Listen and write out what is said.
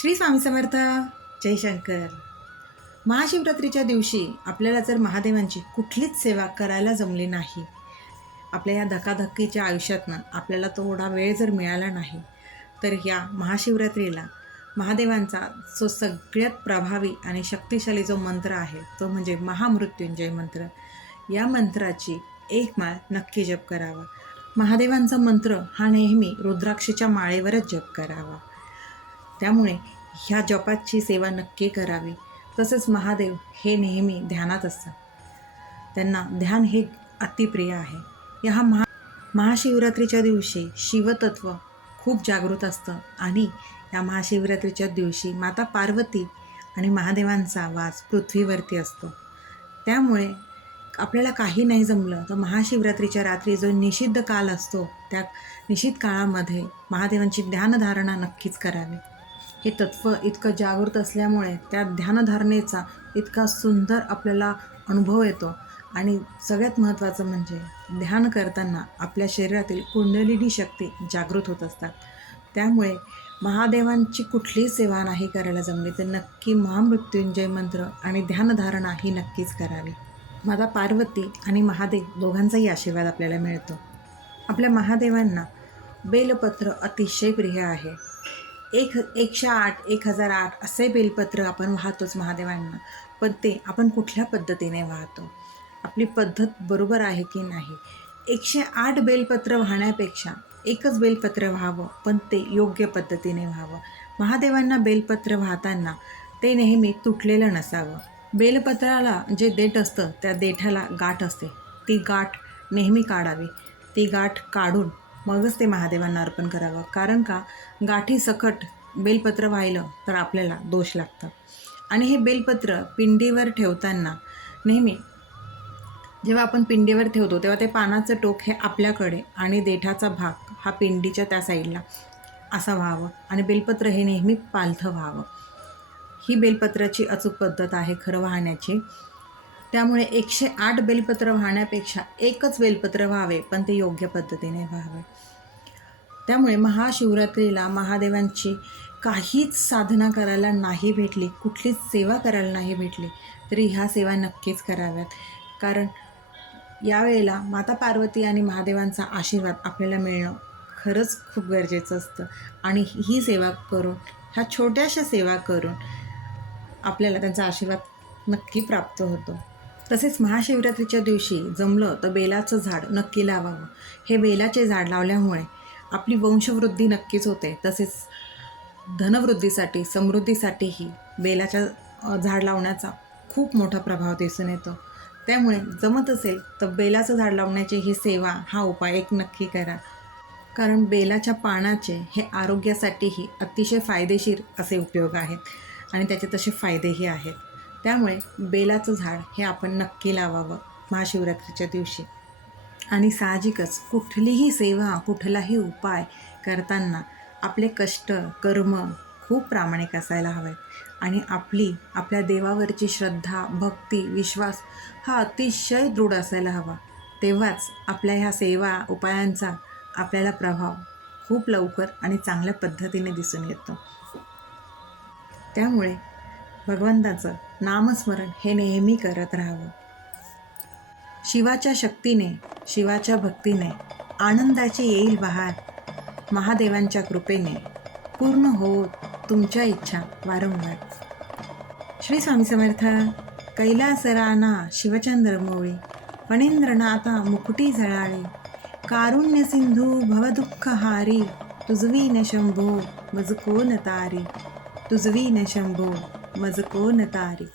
श्री स्वामी समर्थ. जयशंकर महाशिवरात्रीच्या दिवशी आपल्याला जर महादेवांची कुठलीच सेवा करायला जमली नाही आपल्या या धकाधकीच्या आयुष्यातनं आपल्याला थोडा वेळ जर मिळाला नाही तर या महाशिवरात्रीला महादेवांचा जो सगळ्यात प्रभावी आणि शक्तिशाली जो मंत्र आहे तो म्हणजे महामृत्युंजय मंत्र. या मंत्राची एक माळ नक्की जप करावा. महादेवांचा मंत्र हा नेहमी रुद्राक्षीच्या माळेवरच जप करावा. त्यामुळे ह्या जपाची सेवा नक्की करावी. तसेच महादेव हे नेहमी ध्यानात असतात. त्यांना ध्यान हे अतिप्रिय आहे. या हा महा महाशिवरात्रीच्या दिवशी शिवतत्व खूप जागृत असतं आणि या महाशिवरात्रीच्या दिवशी माता पार्वती आणि महादेवांचा वास पृथ्वीवरती असतो. त्यामुळे आपल्याला काही नाही जमलं तर महाशिवरात्रीच्या रात्री जो निषिद्ध काल असतो त्या निषिद्ध काळामध्ये महादेवांची ध्यानधारणा नक्कीच करावी. हे तत्त्व इतकं जागृत असल्यामुळे त्या ध्यानधारणेचा इतका सुंदर आपल्याला अनुभव येतो. आणि सगळ्यात महत्त्वाचं म्हणजे ध्यान करताना आपल्या शरीरातील कुंडलिनी शक्ती जागृत होत असतात. त्यामुळे महादेवांची कुठलीही सेवा नाही करायला जमली तर नक्की महामृत्युंजय मंत्र आणि ध्यानधारणा ही नक्कीच करावी. माता पार्वती आणि महादेव दोघांचाही आशीर्वाद आपल्याला मिळतो. आपल्या महादेवांना बेलपत्र अतिशय प्रिय आहे. एक एकशे आठ एक हजार आठ असे बेलपत्र आपण वाहतोच महादेवांना. पण ते आपण कुठल्या पद्धतीने वाहतो? आपली पद्धत बरोबर आहे की नाही? एकशे आठ बेलपत्र वाहण्यापेक्षा एकच बेलपत्र व्हावं पण ते योग्य पद्धतीने व्हावं. महादेवांना बेलपत्र वाहताना ते नेहमी तुटलेलं नसावं. बेलपत्राला जे देठ असतं त्या देठाला गाठ असते. ती गाठ नेहमी काढावी. ती गाठ काढून मगच ते महादेवांना अर्पण करावं. कारण का? गाठी सकट बेलपत्र वाहिलं तर आपल्याला दोष लागतात. आणि हे बेलपत्र पिंडीवर ठेवताना नेहमी जेव्हा आपण पिंडीवर ठेवतो तेव्हा ते पानाचं टोक हे आपल्याकडे आणि देठाचा भाग हा पिंडीच्या त्या साईडला असा व्हावं आणि बेलपत्र हे नेहमी पालथं व्हावं. ही बेलपत्राची अचूक पद्धत आहे खरं वाहण्याची. त्यामुळे एकशे आठ बेलपत्र वाहण्यापेक्षा एकच बेलपत्र व्हावे पण ते योग्य पद्धतीने व्हावे. त्यामुळे महाशिवरात्रीला महादेवांची काहीच साधना करायला नाही भेटली कुठलीच सेवा करायला नाही भेटली तरी ह्या सेवा नक्कीच कराव्यात. कारण यावेळेला माता पार्वती आणि महादेवांचा आशीर्वाद आपल्याला मिळणं खरंच खूप गरजेचं असतं. आणि ही सेवा करून ह्या छोट्याशा सेवा करून आपल्याला त्यांचा आशीर्वाद नक्की प्राप्त होतो. तसेच महाशिवरात्रीच्या दिवशी जमलं तर बेलाचं झाड नक्की लावावं. हे बेलाचे झाड लावल्यामुळे आपली वंशवृद्धी नक्कीच होते. तसेच धनवृद्धीसाठी समृद्धीसाठीही बेलाच्या झाड लावण्याचा खूप मोठा प्रभाव दिसून येतो. त्यामुळे जमत असेल तर बेलाचं झाड लावण्याची ही सेवा हा उपाय एक नक्की करा. कारण बेलाच्या पानाचे हे आरोग्यासाठीही अतिशय फायदेशीर असे उपयोग आहेत. आणि त्याचे तसे फायदेही आहेत. त्यामुळे बेलाचं झाड हे आपण नक्की लावावं महाशिवरात्रीच्या दिवशी. आणि साहजिकच कुठलीही सेवा कुठलाही उपाय करताना आपले कष्ट कर्म खूप प्रामाणिक असायला हवेत. आणि आपली आपल्या देवावरची श्रद्धा भक्ती विश्वास हा अतिशय दृढ असायला हवा. तेव्हाच आपल्या ह्या सेवा उपायांचा आपल्याला प्रभाव खूप लवकर आणि चांगल्या पद्धतीने दिसून येतो. त्यामुळे भगवंताचं नामस्मरण हे नेहमी करत राहावं. शिवाच्या शक्तीने शिवाच्या भक्तीने आनंदाची येईल बहार महादेवांच्या कृपेने पूर्ण होत तुमच्या इच्छा वारंवार. श्री स्वामी समर्थ कैलासराना शिवचंद्र मोळी फणेंद्रनाथा मुकुटी झळाळी कारुण्य सिंधू भवदुःख हारी तुझवी न शंभो मज कोण तारी तुझवी न शंभो मज कोण तारी